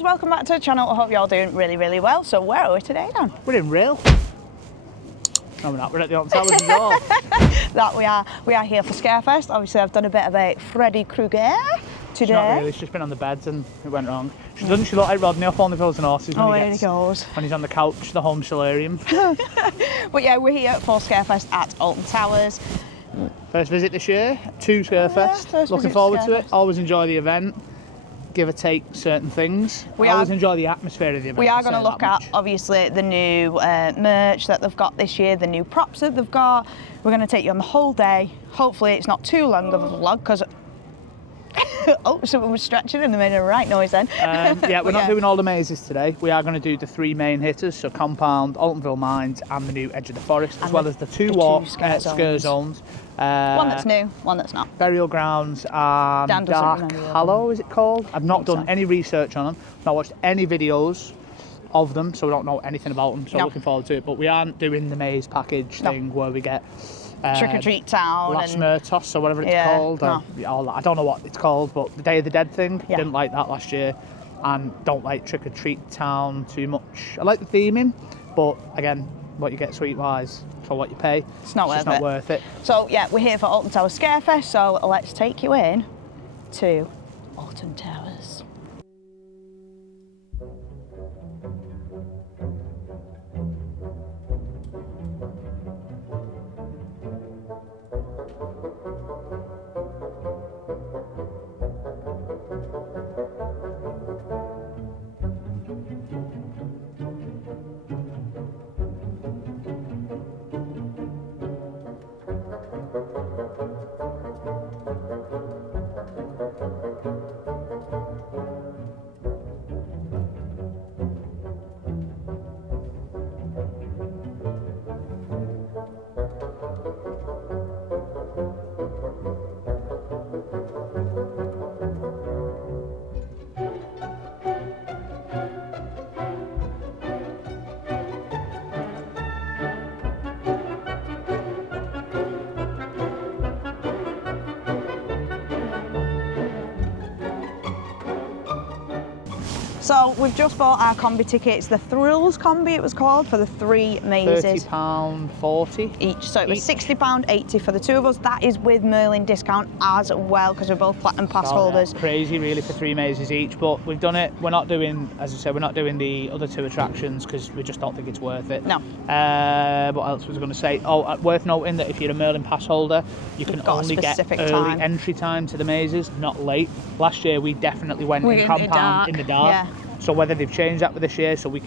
guys, welcome back to the channel. I hope you're all doing really well. So where are we today, Dan? We're in Real. No, we're not. We're at the Alton Towers as well. That we are. We are here for Scarefest. Obviously, I've done a bit of a Freddy Krueger today. Not really. She's been on the beds and it went wrong. She doesn't. She look like Rodney off Only Hills and Horses when he goes. When he's on the couch, the home solarium. But yeah, we're here for Scarefest at Alton Towers. First visit this year to Scarefest. Yeah, looking forward to it. Always enjoy the event. Give or take certain things. I always enjoy the atmosphere of the event. We are going to look at, obviously, the new merch that they've got this year, the new props that they've got. We're going to take you on the whole day. Hopefully it's not too long of a vlog because... oh, someone was stretching and they made a right noise then. Yeah, we're not doing all the mazes today. We are going to do the three main hitters, so Compound, Altonville Mines and the new Edge of the Forest, as well as the two scare zones. One that's new, one that's not. Burial Grounds and Dark Hallow, is it called? I've not done any research on them. I've not watched any videos of them, so we don't know anything about them. So looking forward to it. But we aren't doing the maze package thing where we get Trick or Treat Town Last Murtos or whatever it's called. I don't know what it's called, but the Day of the Dead thing. Didn't like that last year, and don't like Trick or Treat Town too much. I like the theming, but again, what you get sweet wise for what you pay, it's not worth it. So yeah, we're here for Alton Towers Scarefest, so let's take you in to Alton Towers. So we've just bought our combi tickets, the Thrills combi it was called, for the three mazes. £30.40 each. So it was £60.80 for the two of us. That is with Merlin discount as well, because we're both platinum pass holders. Crazy really for three mazes each, but we've done it. We're not doing, as I said, we're not doing the other two attractions because we just don't think it's worth it. No. What else was I going to say? Oh, worth noting that if you're a Merlin pass holder, you can only get early entry time to the mazes, not late. Last year we definitely went in Compound in the dark. Yeah. So whether they've changed that for this year, so we've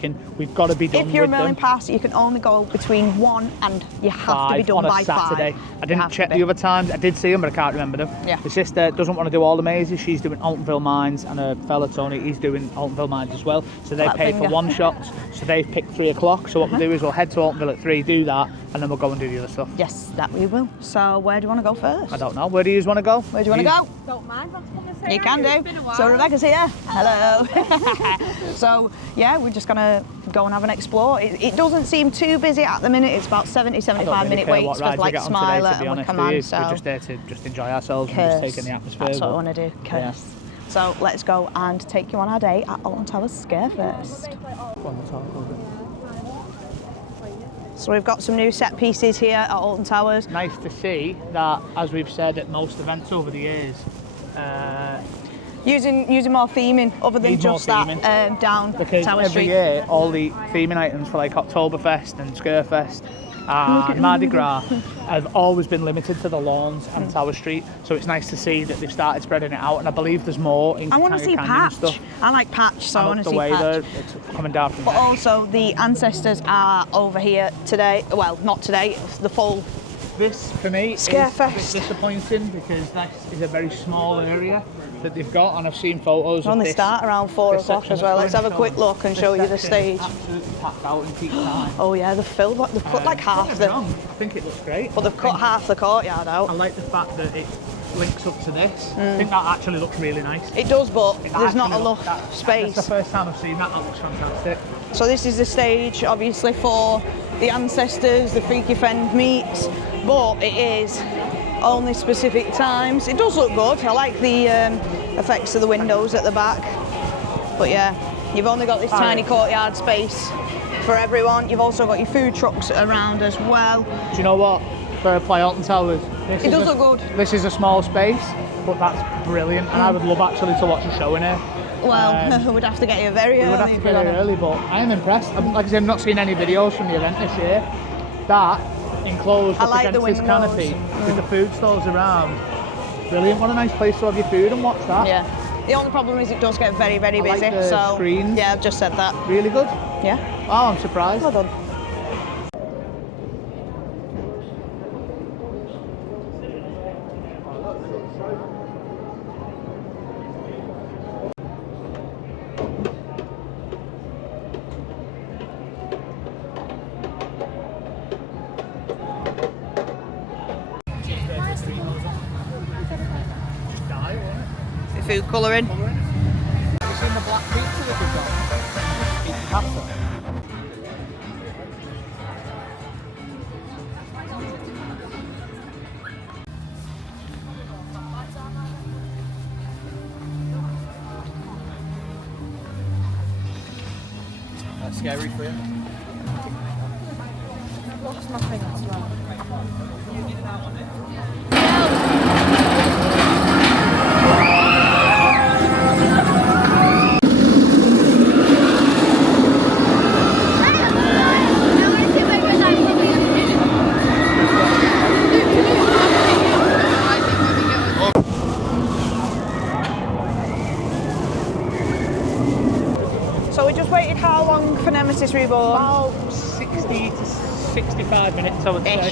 got to be done with them. If you're a Merlin pass, you can only go between 1 and you have to be done by 5 on a Saturday. I didn't check the other times. I did see them, but I can't remember them. Yeah. My sister doesn't want to do all the mazes. She's doing Altonville Mines, and her fella Tony, he's doing Altonville Mines as well. So they pay for one shot. So they've picked 3 o'clock. So what we'll do is we'll head to Altonville at 3, do that, and then we'll go and do the other stuff. Yes, that we will. So where do you want to go first? I don't know. Where do you want to go? Where do you want to go? Don't mind. You can do. So Rebecca's here. Hello. So yeah, we're just gonna go and have an explore. It doesn't seem too busy at the minute. It's about 70-75 minute waits for like Smiler and Command. So we're just there to just enjoy ourselves and just take in the atmosphere. That's what I want to do. Curse. So let's go and take you on our day at Alton Towers Scarefest. So we've got some new set pieces here at Alton Towers. Nice to see that, as we've said at most events over the years, using more theming other than just that down because Tower every Street. year all the theming items for like Oktoberfest and Scarefest and Mardi Gras have always been limited to the lawns and Tower Street, so it's nice to see that they've started spreading it out, and I believe there's more in I want to see Patch. Stuff. I like Patch, so I want to see Patch. It's coming down from But also the ancestors are over here today. Well, not today, the full. This for me is a bit disappointing because this is a very small area that they've got, and I've seen photos of this. They start around 4 o'clock as well. Let's have a quick look and show you the stage. Absolutely packed out in peak time. Oh yeah, they've filled. They've cut like half the. I think it looks great. But they've cut half the courtyard out. I like the fact that it links up to this. I think that actually looks really nice. It does, but there's not enough space. That's the first time I've seen that. That looks fantastic. So this is the stage, obviously, for the ancestors, the Freaky Friend meets, but it is only specific times. It does look good. I like the effects of the windows at the back. But yeah, You've only got this tiny courtyard space for everyone. You've also got your food trucks around as well. Do you know what? For Play Alton Towers, it does look good. This is a small space, but that's brilliant, and I would love actually to watch a show in here. Well, we'd have to get here very early. We would have to get here early, but I am impressed. Like I said, I've not seen any videos from the event this year. That enclosed up against this canopy with the food stalls around. Brilliant, what a nice place to have your food and watch that. Yeah. The only problem is it does get very, very busy. Like the screens. Yeah, I've just said that. Really good. Yeah. Oh, I'm surprised. Well done. Food colouring. Have you seen the black pizza that we've got? Pizza pasta. That's scary for you. Lost my thing as well. So we just waited how long for Nemesis Reborn? About 60 to 65 minutes, I would say.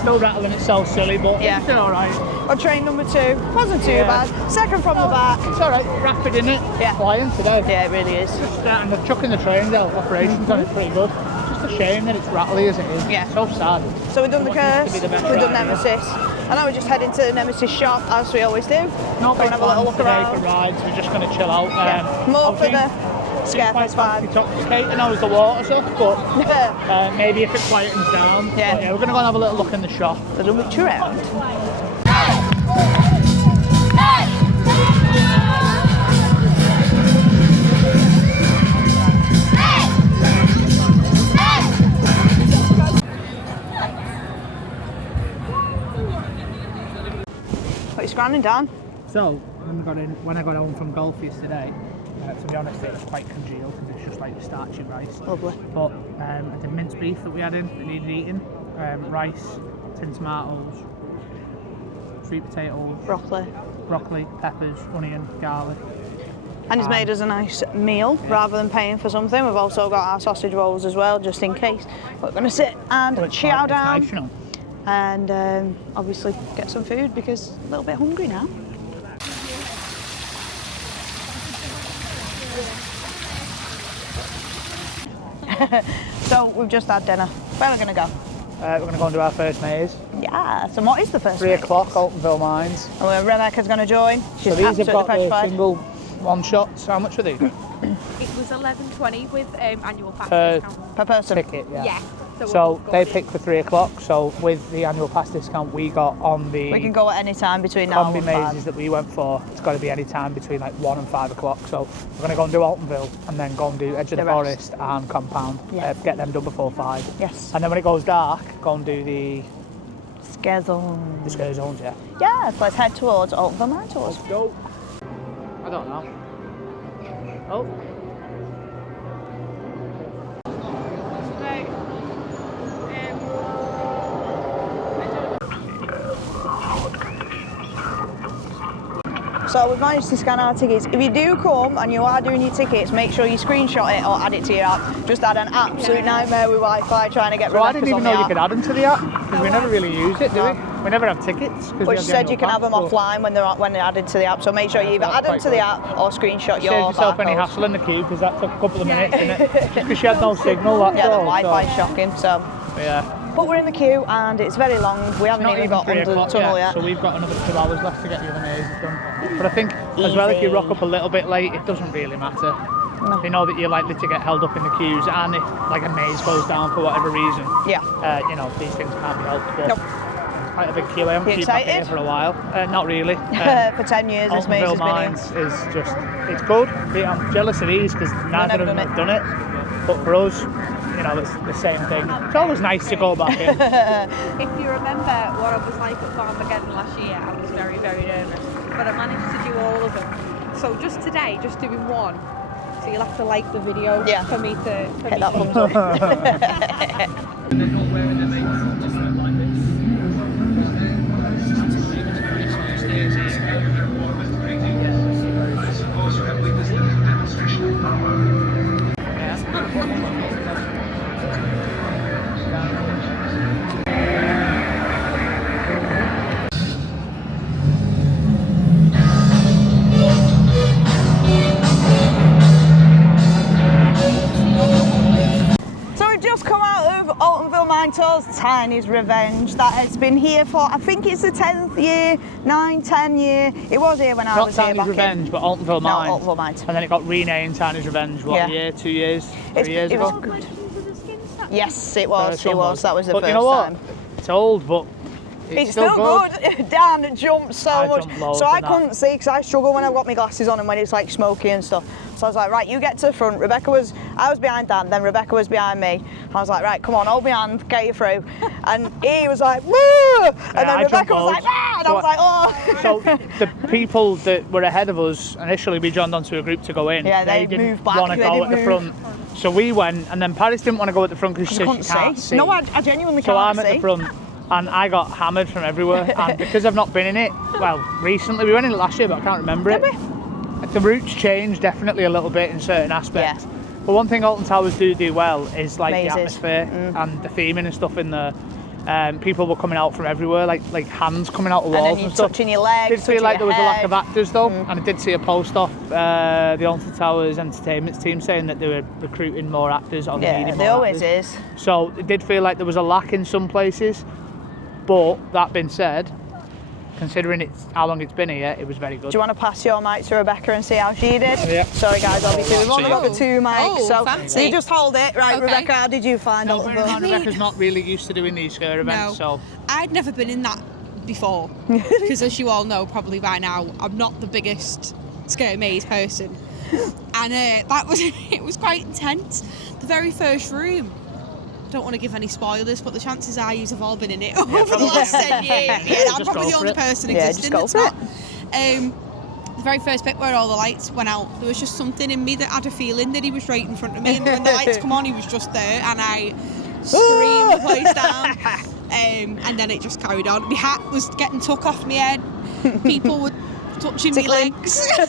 Still rattling itself silly, but it's still alright. On train number 2, wasn't too bad. Second from the back. It's alright, rapid in it. Yeah. Flying today. Yeah, it really is. And they're chucking the trains out, operations on it pretty good. Just a shame that it's rattly as it is. Yeah. So sad. So we've done the Curse, we've done Nemesis. And now we're just heading to the Nemesis shop, as we always do. No big have a little look today around. for rides, we're just going to chill out. More for the Scarefest vibe. Intoxicating now as the water's up, but maybe if it quietens down. Yeah. But we're going to go and have a little look in the shop. A little bit around. What are you scrambling down? So, when I got home from golf yesterday, to be honest, it was quite congealed because it's just like starchy rice. Lovely. But I did minced beef that we had in, that needed eating, rice, tin tomatoes, sweet potatoes, broccoli, peppers, onion, garlic. And he's made us a nice meal rather than paying for something. We've also got our sausage rolls as well, just in case. We're going to sit and chow down. Nice, you know. And obviously get some food because I'm a little bit hungry now. So we've just had dinner. Where are we going to go? We're going to go and do our first maze. Yeah, so what is the first 3 maze? o'clock, Altonville Mines. And Rebecca's going to join. She's So these have got the petrified. single one-shots. How much are these? It was $11.20 with annual pass discount. Per person? Ticket, yeah. Yeah. So they picked for 3 o'clock. So with the annual pass discount we got on the We can go at any time between now combi and mazes 5. that we went for, it's got to be any time between like 1 and 5 o'clock. So we're going to go and do Altonville and then go and do Edge of the Forest and Compound. Yeah. Get them done before 5. Yes. And then when it goes dark, go and do the Scare zone. scare zones, yeah. Yes, let's head towards Altonville Mine Tours. Let's go. I don't know. Oh. So we've managed to scan our tickets. If you do come and you are doing your tickets, make sure you screenshot it or add it to your app. Just had an absolute nightmare with Wi-Fi trying to get So I didn't even know you app. could add them to the app because we never really use it, do we? We never have tickets. But she said you can have them offline when they're added to the app. So make sure you either add them to the app or screenshot your Save yourself any barcode. hassle in the queue because that took a couple of minutes, didn't it? Just because she had no signal. That's Yeah, the all, Wi-Fi's shocking. So. Yeah. But we're in the queue and it's very long. We haven't Not even got 3 under the o'clock tunnel yet. So we've got another 2 hours left to get the other mazes done. But I think as well, if you rock up a little bit late, it doesn't really matter. No. They know that you're likely to get held up in the queues, and if like a maze goes down for whatever reason, Yeah. you know, these things can't be helped. But Nope. quite a big queue. I haven't You been back excited? here for a while. Not really. For 10 years, this maze Altonville has been Mine is just, it's good. I'm jealous of these because neither of them have done it. But for us, you know, it's the same thing. It's always nice to go back in. If you remember what I was like at Farmageddon last year, I was very, very nervous. But I managed to do all of them. So just today, just doing one. So you'll have to like the video for me to hit that thumbs up. Just come out of Altonville Mine Tours, Tiny's Revenge. That has been here for, I think it's the 10th year, 10 year. It was here when I was here back Not Tiny's Revenge, but Altonville Mine. No, Altonville Mine. And then it got renamed Tiny's Revenge, what, a year, 2 years, 3 years ago? Yes, it was. It was. That was the but first you know what? time. It's old, but it's still good. Dan jumped so much. So I couldn't see because I struggle when I've got my glasses on and when it's like smoky and stuff. So I was like, right, you get to the front. I was behind Dan, then Rebecca was behind me. I was like, right, come on, hold my hand, get you through. And he was like, woo! And then Rebecca was like, ah! And I was like, oh! So the people that were ahead of us, initially we joined onto a group to go in. Yeah, they didn't moved back. want to go at the front. So we went, and then Paris didn't want to go at the front because she said she can't see. No, I genuinely so can't see. So I'm at the front. And I got hammered from everywhere, and because I've not been in it, well, recently, we went in it last year, but I can't remember it. The routes changed definitely a little bit in certain aspects. Yeah. But one thing Alton Towers do well is like the atmosphere and the theming and stuff in there. People were coming out from everywhere, like hands coming out of walls and stuff. Touching your legs. Did feel like there was a lack of actors though, and I did see a post off the Alton Towers entertainment team saying that they were recruiting more actors or they needed more always actors. is. So it did feel like there was a lack in some places. But that being said, considering how long it's been here, it was very good. Do you want to pass your mic to Rebecca and see how she did? Yeah. Sorry guys, obviously we've only got the 2 mics, so fancy. you just hold it. Right, okay. Rebecca, how did you find it? Rebecca's not really used to doing these scare events, so... I'd never been in that before, because as you all know probably by now, I'm not the biggest scare maze person. And it was quite intense. The very first room, I don't want to give any spoilers, but the chances are you have all been in it over the last 10 years. Yeah, I'm probably the only person existing that's not. The very first bit where all the lights went out, there was just something in me that had a feeling that he was right in front of me, and when the lights come on, he was just there, and I screamed the place down. And then it just carried on. My hat was getting took off my head. People were touching my legs. To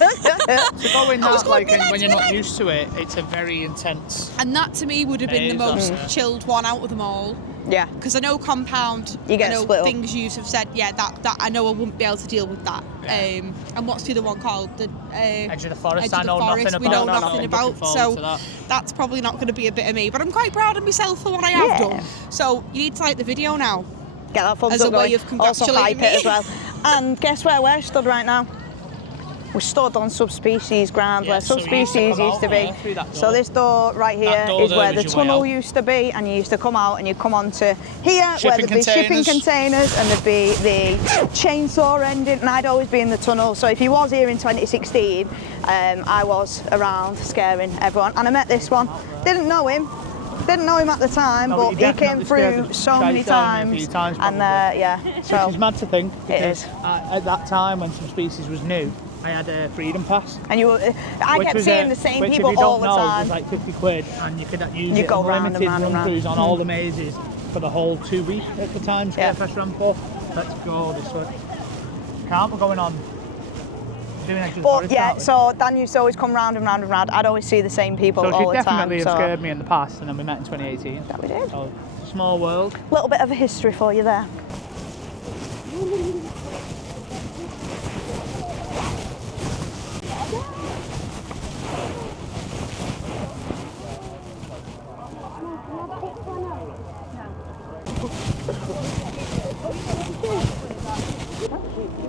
go in that, when you're not used to it, it's a very intense. And that to me would have been the most chilled one out of them all. Yeah. Because I know Compound, you get I know split things you have said, that I know I wouldn't be able to deal with that. Yeah. And what's the other one called? The Edge of the Forest. Edge of the Forest. We know nothing about. So that's probably not going to be a bit of me. But I'm quite proud of myself for what I have done. So you need to like the video now. Get that thumbs up as a way going. Of congratulating also hype me. it as well. And guess where we're stood right now? We're stood on subspecies ground where subspecies used to be. So this door right here is where the tunnel used to be, and you used to come out and you come onto here where there'd be shipping containers and there'd be the chainsaw ending, and I'd always be in the tunnel. So if he was here in 2016, I was around scaring everyone, and I met this one. Didn't know him at the time, but he came through so many times. And so which is mad to think. It is. At that time when subspecies was new, I had a freedom pass. And I kept seeing the same people all the time. Which, if you don't know, was like 50 quid, and you could use you it go round unlimited and round run-throughs on all the mazes for the whole 2 weeks at the time Scarefest ran for. Let's go this way. We're going on. Doing Edge of the Forest, yeah, so Dan used to always come round and round and round. I'd always see the same people all the time. So she definitely have scared me in the past, and then we met in 2018. That we did. So, small world. A little bit of a history for you there.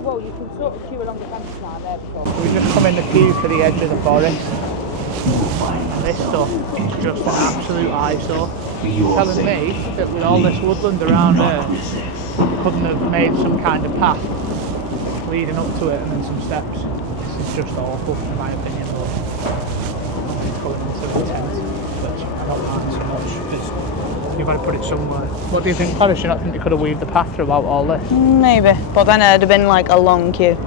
Well, you can sort of queue along the fence line there before. We just come in the queue for the Edge of the Forest. This stuff is just an absolute eyesore. You're telling me that with all this woodland around here, you couldn't have made some kind of path leading up to it and then some steps. This is just awful in my opinion. But going into the tent, which I don't mind so much, because you've got to put it somewhere. What do you think, Paris? You not think you could have weaved the path throughout all this? Maybe, but then it'd have been like a long queue.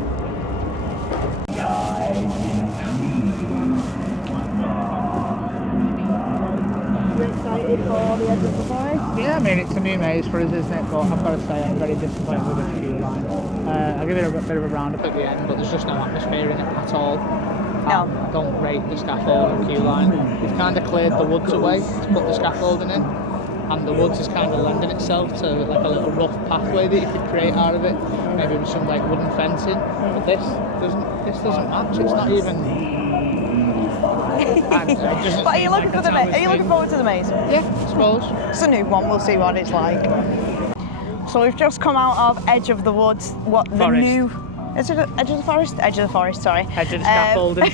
Excited for the Edge of the Forest? Yeah, I mean it's a new maze for us, isn't it? But I've got to say I'm very disappointed with the queue line. I'll give it a bit of a round up at the end, but there's just no atmosphere in it at all. No. I don't rate the scaffold and queue line. We've kind of cleared the woods away to put the scaffolding in, and the woods is kind of lending itself to like a little rough pathway that you could create out of it, maybe with some like wooden fencing. But this doesn't match. It's not even. But are you looking for the maze? Are you looking forward to the maze? Yeah, I suppose. It's a new one. We'll see what it's like. So we've just come out of Edge of the Woods. What the Forest. new? Is it Edge of the Forest? Edge of the Forest. Sorry. Edge of the scaffolding.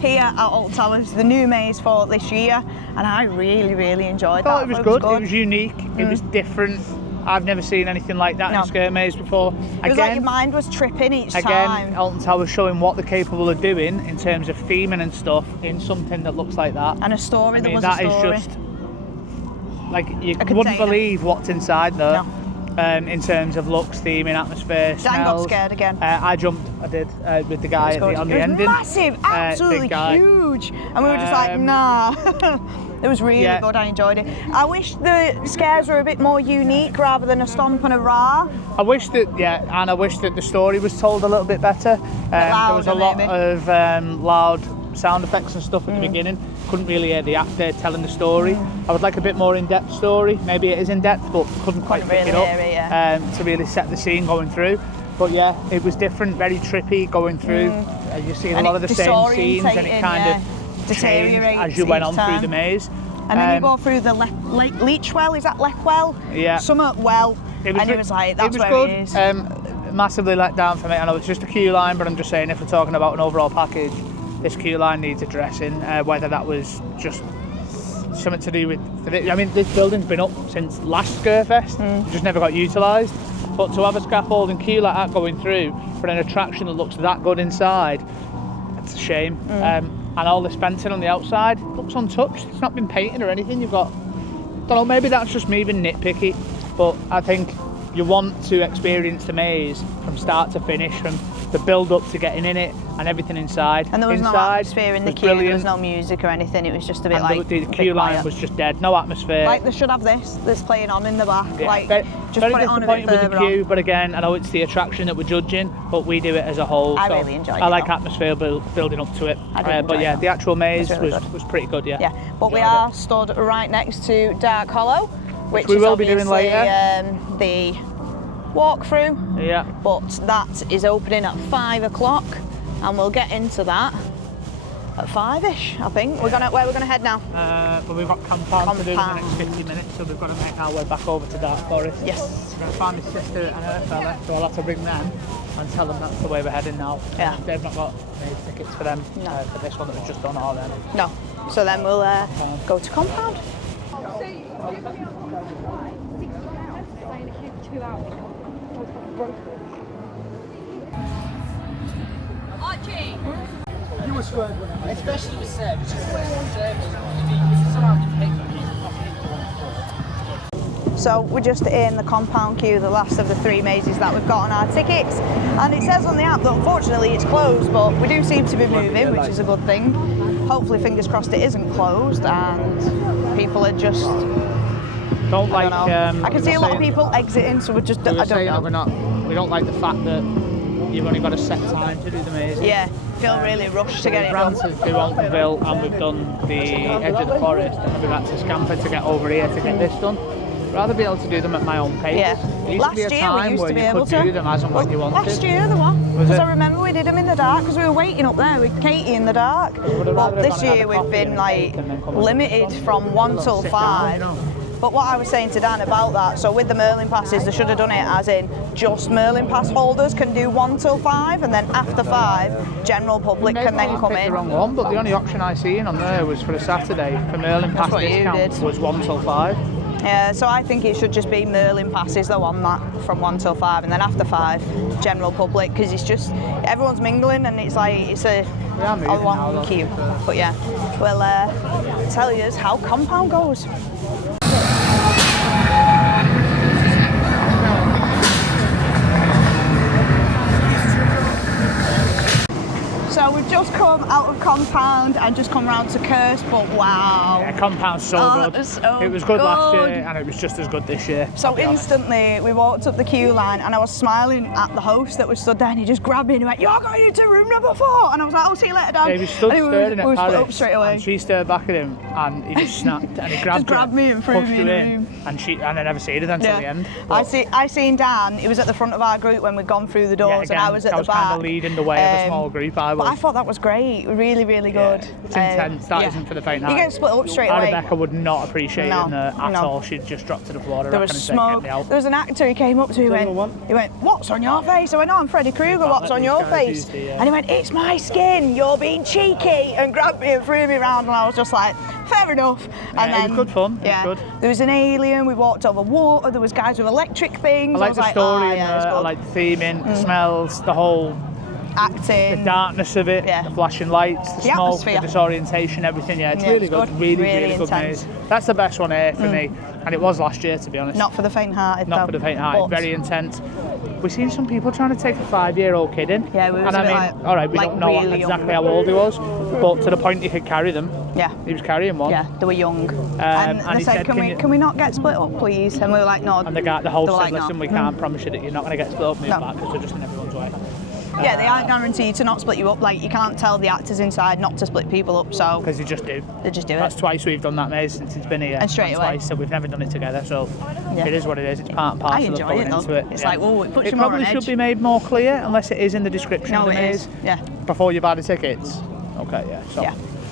Here at Alton Towers, the new maze for this year, and I really enjoyed that. I thought it was good. It was unique. It was different. I've never seen anything like that in a scare maze before. It was like your mind was tripping each time. Again, Alton Towers showing what they're capable of doing in terms of theming and stuff in something that looks like that. And a story, I mean, there was a story. That is just, like, you wouldn't believe what's inside there. No. In terms of looks, theming, atmosphere, smells. Dan got scared again. I jumped, I did, with the guy on the ending. Massive, absolutely huge. And we were just like, nah. It was really good, I enjoyed it. I wish the scares were a bit more unique rather than a stomp and a rah. I wish that, and I wish that the story was told a little bit better. There was a lot of loud sound effects and stuff at the beginning. Couldn't really hear the actor telling the story. I would like a bit more in-depth story. Maybe it is in-depth, but couldn't quite pick it up to really set the scene going through. But yeah, it was different, very trippy going through. You see a lot of the same scenes, and it kind of changed as you went on through the maze. And then you go through the Leech Well, is that Lech Well? Yeah. Summer Well, and it was like, that's where it is. Massively let down for me. I know it's just a queue line, but I'm just saying if we're talking about an overall package, this queue line needs addressing, whether that was just something to do with... I mean, this building's been up since last Scarefest, it just never got utilised. But to have a scaffold and queue like that going through for an attraction that looks that good inside, it's a shame. And all this fencing on the outside looks untouched. It's not been painted or anything. You've got, don't know, maybe that's just me being nitpicky, but I think you want to experience the maze from start to finish, from the build up to getting in it and everything inside. And there was no atmosphere in the queue, there was no music or anything, it was just a bit like the queue line was just dead, no atmosphere. Like they should have this that's playing on in the back, like just very put it on a bit further with the queue, but again, I know it's the attraction that we're judging, but we do it as a whole. I really enjoyed it. I like atmosphere building up to it. But yeah, the actual maze was pretty good, yeah. Yeah, but we are stood right next to Dark Hollow, which we is will be doing later. The walkthrough. Yeah. But that is opening at 5 o'clock, and we'll get into that at 5ish, I think. Where we're gonna head now? But we've got compound to do in the next 50 minutes, so we've got to make our way back over to Dark Forest. Yes. We're going to find my sister and her fella, so I'll have to bring them and tell them that's the way we're heading now. Yeah. They've not got any tickets for them for this one that was just done or them. No. So then we'll go to compound. Archie! You were squared when I Especially with service. So we're just in the compound queue, the last of the 3 mazes that we've got on our tickets. And it says on the app that unfortunately it's closed, but we do seem to be moving, which is a good thing. Hopefully, fingers crossed, it isn't closed and people are just... Don't like... I can see a lot of people exiting, so we're just... I don't know. We don't like the fact that you've only got a set time to do the maze. Yeah, feel really rushed to get it done. We've ran to do Altonville and we've done the Edge of the Forest, and we've had to scamper to get over here to get this done. I'd rather be able to do them at my own pace. Yeah. There used Last to be a year time we used where to be you able could to do them as and when you wanted. Last year there was. Was Because it? I remember we did them in the dark because we were waiting up there with Katie in the dark. But this year we've been like limited from 1 till 5. But what I was saying to Dan about that, so with the Merlin passes, they should have done it as in just Merlin pass holders can do 1 till 5, and then after 5, general public can then come in. The wrong one, but the only option I seen on there was for a Saturday for Merlin pass discount was 1 till 5. Yeah, so I think it should just be Merlin passes though on that from 1 till 5, and then after 5, general public, because it's just everyone's mingling and it's like it's a long queue. But yeah, we'll tell you how compound goes. So we've just come out of compound and just come round to Curse, but wow. Yeah, compound's so good. It was good last year and it was just as good this year. So instantly we walked up the queue line and I was smiling at the host that was stood there, and he just grabbed me and he went, "You're going into room number 4." And I was like, "Oh, see you later, Dan." Yeah, he stood staring at Paris, up straight away. and she stared back at him and he just snapped and he grabbed me and threw me in the room. And I never seen her then till the end. But I seen Dan, he was at the front of our group when we'd gone through the doors, again, and I was at the back. kind of leading the way of a small group. But I thought that was great, really, really good. It's intense, that isn't for the faint hearted. You get split up straight away. Rebecca would not appreciate it at all. She'd just dropped to the floor. There was smoke. There was an actor, he came up to me and he went, "What's on your face?" I went, "Oh, I'm Freddy Krueger, what's on your face?" And he went, "It's my skin, you're being cheeky," and grabbed me and threw me around, and I was just like, fair enough. And then, it was good fun. Yeah, it was good. There was an alien, we walked over water, there was guys with electric things. I like the story, I like the theming, the smells, the whole acting, the darkness of it, the flashing lights, the smoke, atmosphere, the disorientation, everything. Yeah, it's really good. Really good maze. That's the best one here for me, and it was last year, to be honest. Not for the faint-hearted. Not for the faint-hearted. Very intense. We've seen some people trying to take a 5-year-old kid in. Yeah, we was and I mean, like, all right, we don't know really exactly how old he was, but to the point he could carry them. Yeah. He was carrying one. Yeah, they were young. And they said, can we not get split up, please? And we were like, no. And the host said, like, listen, we can't promise you that you're not going to get split up, move back, because we're just in everyone's way. Yeah, they aren't guaranteed to not split you up. Like, you can't tell the actors inside not to split people up, so... Because they just do. They just do That's twice we've done that maze since it's been here. And straight away. Twice, so we've never done it together, so it is what it is. It's part and parcel of going into it. It's like, well, it puts you more on probably edge. should be made more clear, unless it is in the description of the maze. Yeah. Before you buy the tickets. Okay, yeah. So,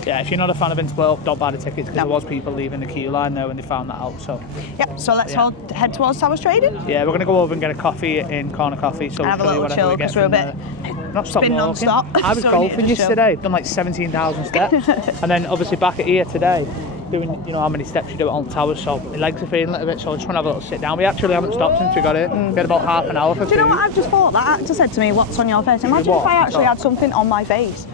yeah, if you're not a fan of Interpol, don't buy the tickets, because there was people leaving the queue line there when they found that out. So. Yep. So let's head towards Towers Trading. Yeah, we're going to go over and get a coffee in Corner Coffee. So and have a little chill, because we're a bit. Not stop walking. Non-stop. I was golfing yesterday. Done like 17,000 steps, and then obviously back at here today, doing how many steps you do at Alton Towers. So my legs are feeling a little bit. So I just want to have a little sit down. We actually haven't stopped since we got here. We had about half an hour for food. Do you know what I've just thought? That actor said to me, "What's on your face?" Imagine if I actually had something on my face.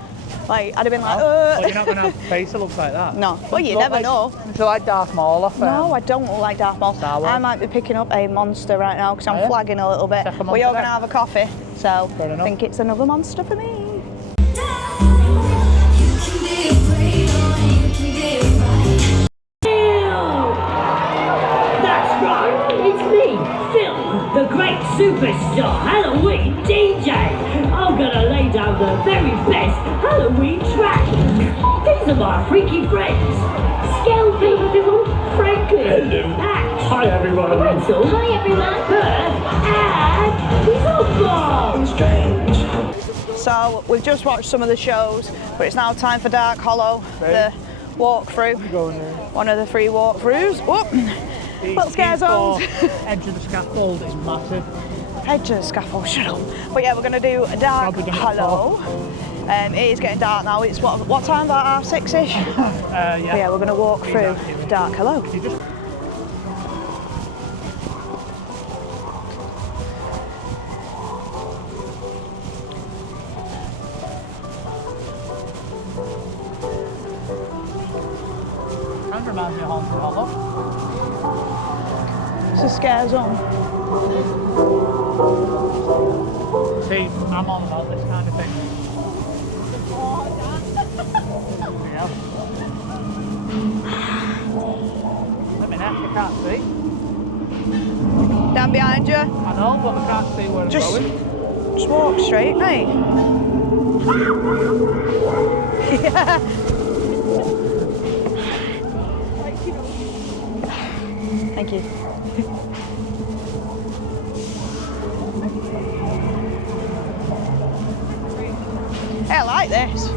Like, I'd have been like, Well, you're not going to have a face that looks like that. No. Well, you never know. It's like Darth Maul off there. No, I don't look like Darth Maul. I might be picking up a monster right now because I'm flagging a little bit. We are going to have a coffee, so I think it's another monster for me. That's right, it's me, Phil, the great superstar Halloween DJ. I'm gonna lay down the very best Halloween track. These are my freaky friends. Skelby, Franklin, Ash, Hi everyone. Pretzel, hi everyone, and Football. Strange. So we've just watched some of the shows, but it's now time for Dark Hollow, the walkthrough. One of the 3 walkthroughs. Whoop! Little scare zones. Edge of the scaffold is massive. Edge of the scaffold, shut up. But yeah, we're going to do a Dark Hollow. It is getting dark now. It's what time? About 6-ish? Yeah, we're going to walk through Dark Hollow. Kind of reminds me of Haunted Hollow. It's a scare zone. See, I'm on about this kind of thing. Yeah. Let me know, I can't see. Down behind you. I know, but I can't see where I'm going. Just walk straight, mate. Yeah. Thank you. Hey, I like this.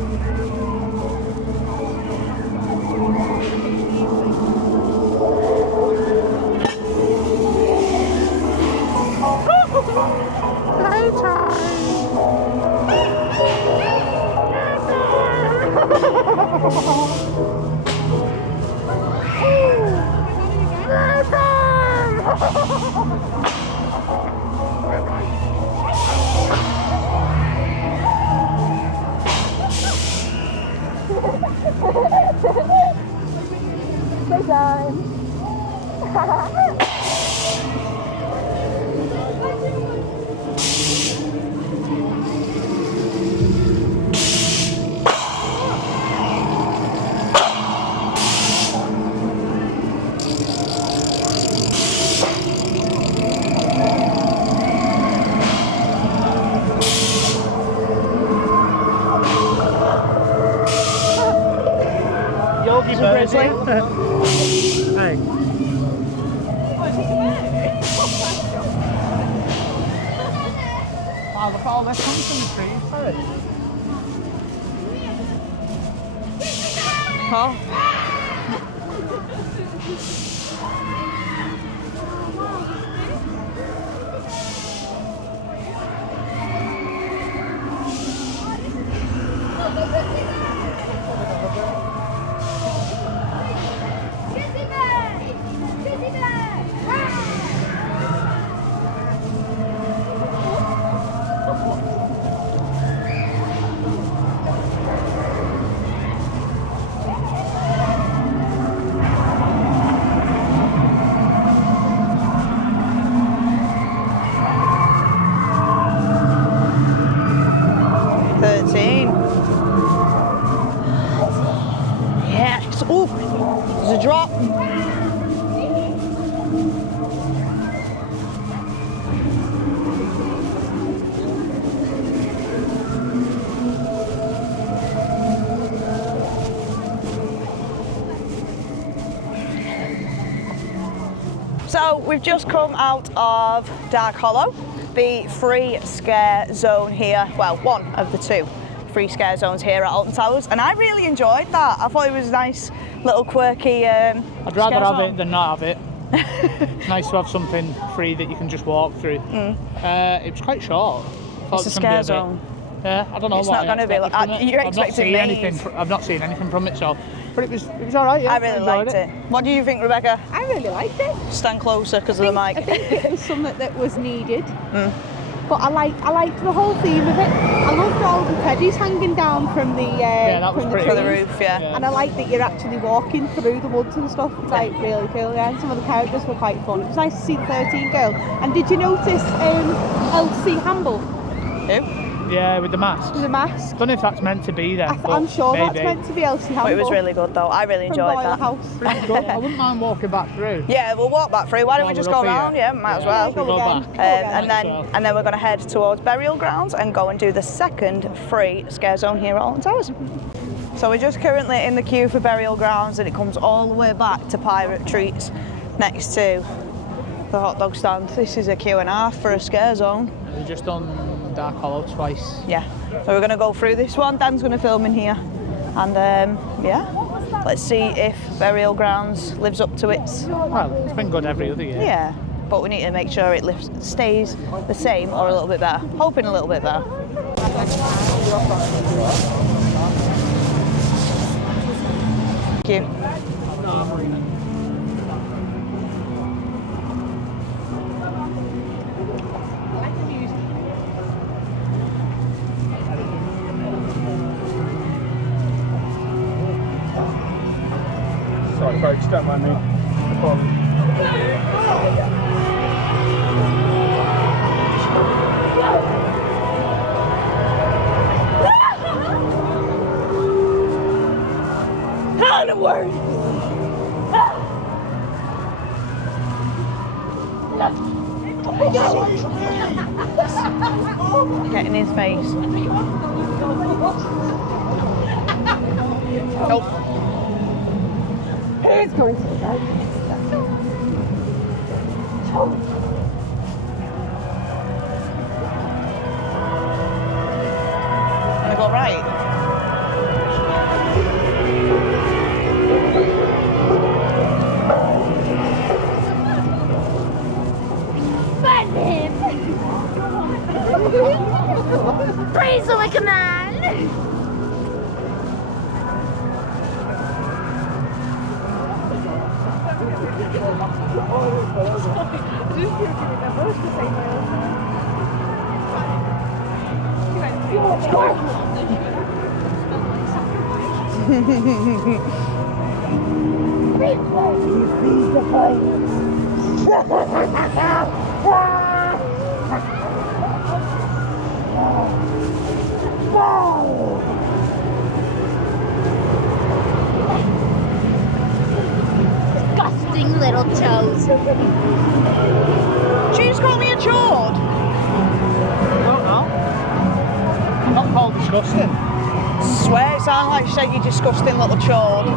Good time. 13. Yes. Oh, there's a drop. So we've just come out of Dark Hollow, the free scare zone here. Well, one of the two free scare zones here at Alton Towers, and I really enjoyed that. I thought it was a nice little quirky I'd rather have zone. it than not have it. It's nice to have something free that you can just walk through. It was quite short. It's a scare zone. Yeah, I don't know. It's what not going to be like you're expecting anything. I've not seen anything from it, so. But it was all right. Yeah, I really liked it. What do you think, Rebecca? I really liked it. Stand closer because of the mic. I think it was something that was needed. But I liked the whole theme of it. I loved all the teddies hanging down from the that was pretty from the roof, yeah. And I like that you're actually walking through the woods and stuff. It's like really cool. Yeah, and some of the characters were quite fun. It was nice to see the 13 girl. And did you notice Elsie Hamble? Who? Yeah, with the mask. With the mask. Don't know if that's meant to be there. I'm sure maybe. that's meant to be Elsie Hamble. But it was really good though. I really enjoyed From that. House. Pretty good. I wouldn't mind walking back through. Yeah, we'll walk back through. Why don't we just go around? Yeah, might as well. Go again. And then we're going to head towards Burial Grounds and go and do the second free scare zone here at Alton Towers. So we're just currently in the queue for Burial Grounds, and it comes all the way back to Pirate Treats next to the hot dog stand. This is a queue and a half for a scare zone. We've just done Dark Hollow twice. Yeah, so we're going to go through this one. Dan's going to film in here, and yeah, let's see if Burial Grounds lives up to its. Well, it's been good every other year. Yeah, but we need to make sure it stays the same or a little bit better. Hoping a little bit better. Thank you. Sorry folks, don't mind me. No problem. Kind of worse. Get in his face. Nope. He's going to die. Wanna go right? Find him! Praise him like a man! Disgusting little toes. She just called me a chode. I don't know. I'm not called disgusting. Swear it sounded like she said, you disgusting little chode.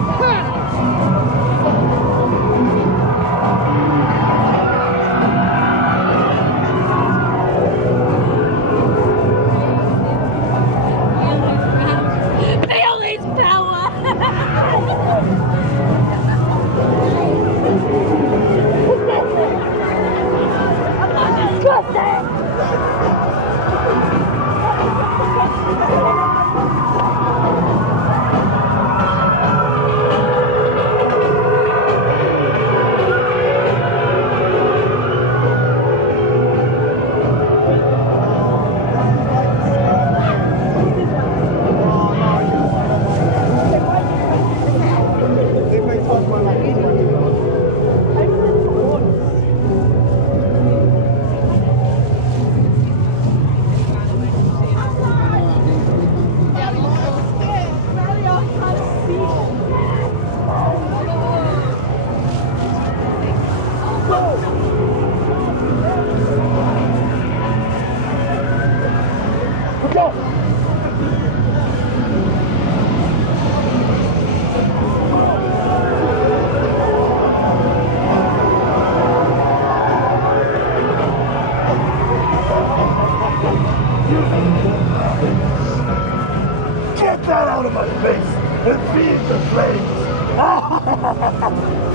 Get that out of my face and feed the flames!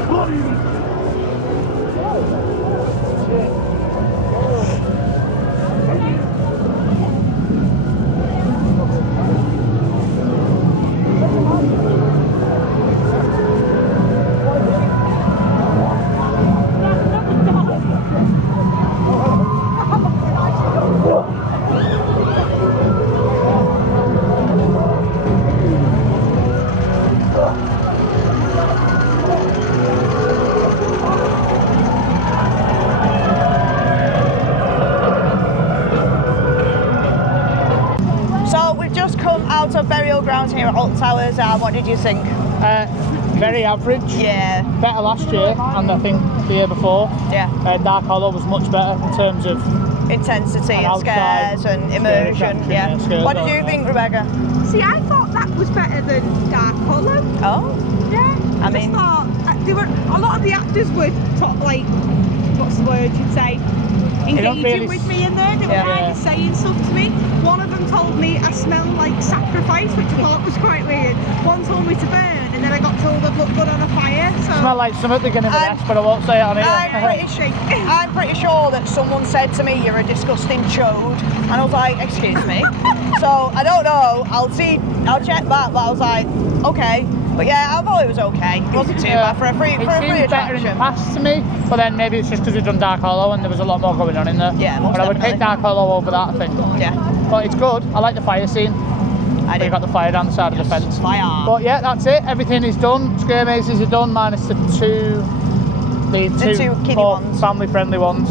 What are you? Out of burial grounds here at Alton Towers. What did you think? Very average. Yeah. Better last year, and I think the year before. Yeah. Dark Hollow was much better in terms of intensity and scares and immersion. Yeah. What did you think, Rebecca? See, I thought that was better than Dark Hollow. Oh. Yeah. I mean, just thought they were a lot of the actors were like, what's the word you'd say? Engaging really with me in there. They were kind of saying stuff to me. One of them told me I smell like sacrifice, which I thought was quite weird. One told me to burn, and then I got told I'd look good on a fire. So smell like something they're gonna nest, but I won't say it on here. I'm pretty sure that someone said to me, "You're a disgusting chode," and I was like, "Excuse me." So I don't know. I'll check that. But I was like, okay. But yeah, I thought it was okay. It wasn't too bad for a free attraction. It seemed better in the past to me, but then maybe it's just because we've done Dark Hollow and there was a lot more going on in there. Yeah, most but I would pick Dark Hollow over that, I think. Yeah. But it's good. I like the fire scene. You've got the fire down the side of the fence. Fire. But yeah, that's it. Everything is done. Scare mazes are done, minus the two kiddie ones. Family-friendly ones.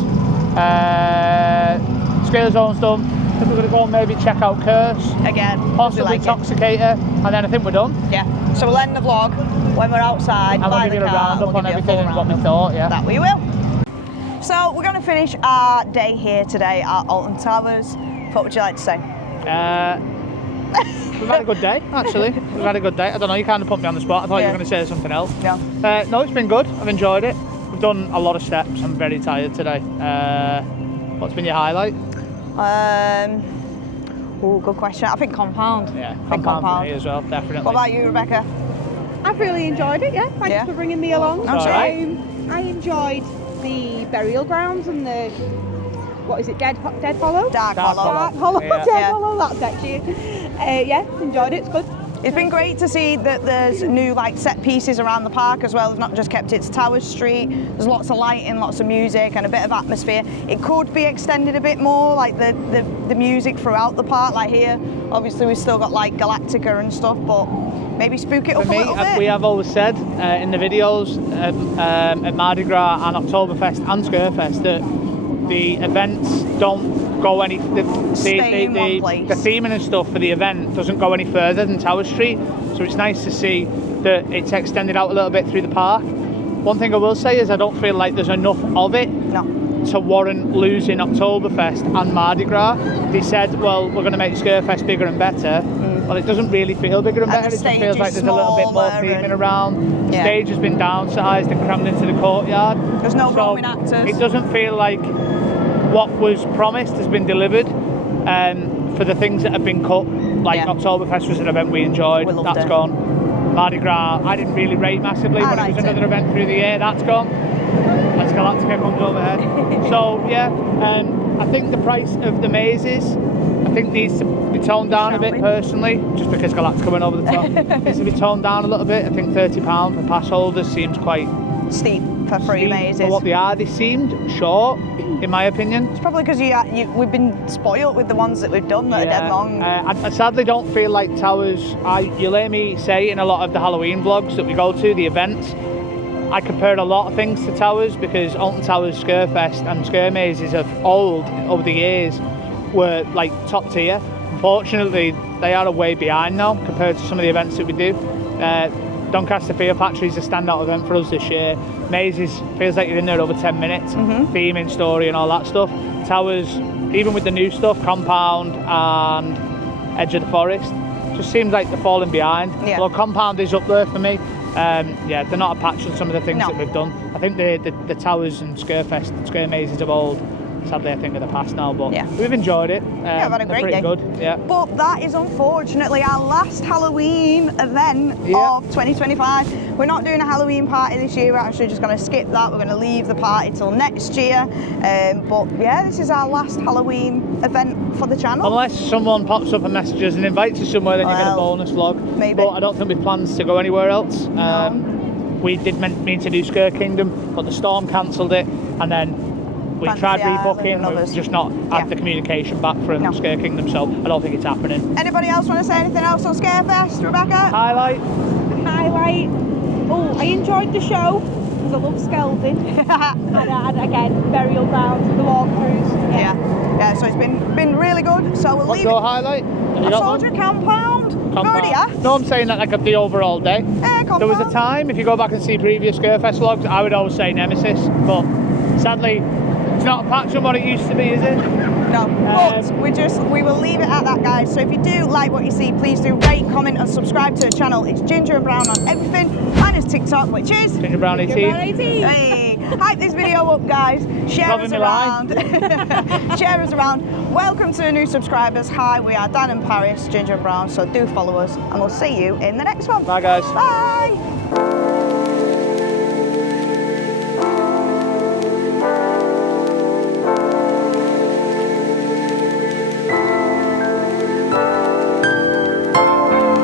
Scare zone's done. I think we're going to go and maybe check out Curse. Again. Possibly Toxicator. And then I think we're done. Yeah. So we'll end the vlog when we're outside. And we'll give you a roundup on everything and what we thought, yeah. That we will. So we're going to finish our day here today at Alton Towers. What would you like to say? We've had a good day, actually. We've had a good day. I don't know, you kind of put me on the spot. I thought you were going to say something else. Yeah. No, it's been good. I've enjoyed it. We've done a lot of steps. I'm very tired today. What's been your highlight? Oh, good question. I think Compound. Yeah, Compound for me as well, definitely. What about you, Rebecca? I've really enjoyed it, yeah. Thanks for bringing me along. That's right. I enjoyed the burial grounds and the, what is it, Dead Hollow? Dark Hollow. Dark Hollow, yeah. Dead Hollow, that's actually yeah, enjoyed it, it's good. It's been great to see that there's new like set pieces around the park as well. They've not just kept it to Towers Street. There's lots of lighting, lots of music, and a bit of atmosphere. It could be extended a bit more, like the music throughout the park. Like here, obviously we've still got like Galactica and stuff, but maybe spook it up a little bit. We have always said in the videos at Mardi Gras and Oktoberfest and Scarefest that the events don't go any. The theming and stuff for the event doesn't go any further than Tower Street, so it's nice to see that it's extended out a little bit through the park. One thing I will say is I don't feel like there's enough of it to warrant losing Oktoberfest and Mardi Gras. They said, well, we're going to make Scarefest bigger and better. Well, it doesn't really feel bigger and better. It just feels like there's a little bit more theming around. The stage has been downsized and crammed into the courtyard. There's no roaming actors. It doesn't feel like what was promised has been delivered. For the things that have been cut, like Oktoberfest was an event we enjoyed. That's gone. Mardi Gras, I didn't really rate massively, but it was another event through the year. That's gone. As Galactica comes overhead. So yeah, I think the price of the mazes, I think needs to be toned down a bit personally, just because Galactica went over the top. Needs to be toned down a little bit. I think £30 for pass holders seems quite steep for free mazes. For what they are, they seemed short, in my opinion. It's probably because we've been spoiled with the ones that we've done that are dead long. I sadly don't feel like Towers. You'll hear me say in a lot of the Halloween vlogs that we go to, the events, I compared a lot of things to Towers because Alton Towers Scarefest and Scare Mazes of old, over the years, were like top tier. Unfortunately, they are way behind now compared to some of the events that we do. Doncaster Fear Factory is a standout event for us this year. Mazes feels like you're in there over 10 minutes. Theming, story and all that stuff. Towers, even with the new stuff, Compound and Edge of the Forest, just seems like they're falling behind. Well, Compound is up there for me. They're not a patch on some of the things that we've done. I think the Towers and Scarefest and Scare Mazes of old, sadly I think of the past now, but we've enjoyed it. We've had a great pretty day. Good. Yeah. But that is unfortunately our last Halloween event of 2025. We're not doing a Halloween party this year. We're actually just going to skip that. We're going to leave the party till next year. But yeah, this is our last Halloween event for the channel. Unless someone pops up and messages and invites us somewhere, then you get a bonus vlog. Maybe. But I don't think we have plans to go anywhere else. We did mean to do Scare Kingdom, but the storm cancelled it, and then we tried rebooking. We've just not had the communication back from Scare Kingdom, so I don't think it's happening. Anybody else want to say anything else on Scarefest, Rebecca? Highlight. Oh, I enjoyed the show because I love Skelding. and again, burial grounds, the walkthroughs. Yeah, so it's been really good. So we'll What's leave your it. highlight? I told you Compound. Already asked. No, I'm saying that like of the overall day. There was a time, if you go back and see previous Scarefest vlogs, I would always say Nemesis, but sadly, it's not a patch on what it used to be, is it? No, but we will leave it at that, guys. So if you do like what you see, please do rate, comment and subscribe to the channel. It's Ginger and Brown on everything, minus TikTok, which is Ginger Brown 18. Hey, hype this video up, guys. Share us around. Share us around. Welcome to the new subscribers. Hi, we are Dan and Paris, Ginger and Brown, so do follow us and we'll see you in the next one. Bye, guys. Bye.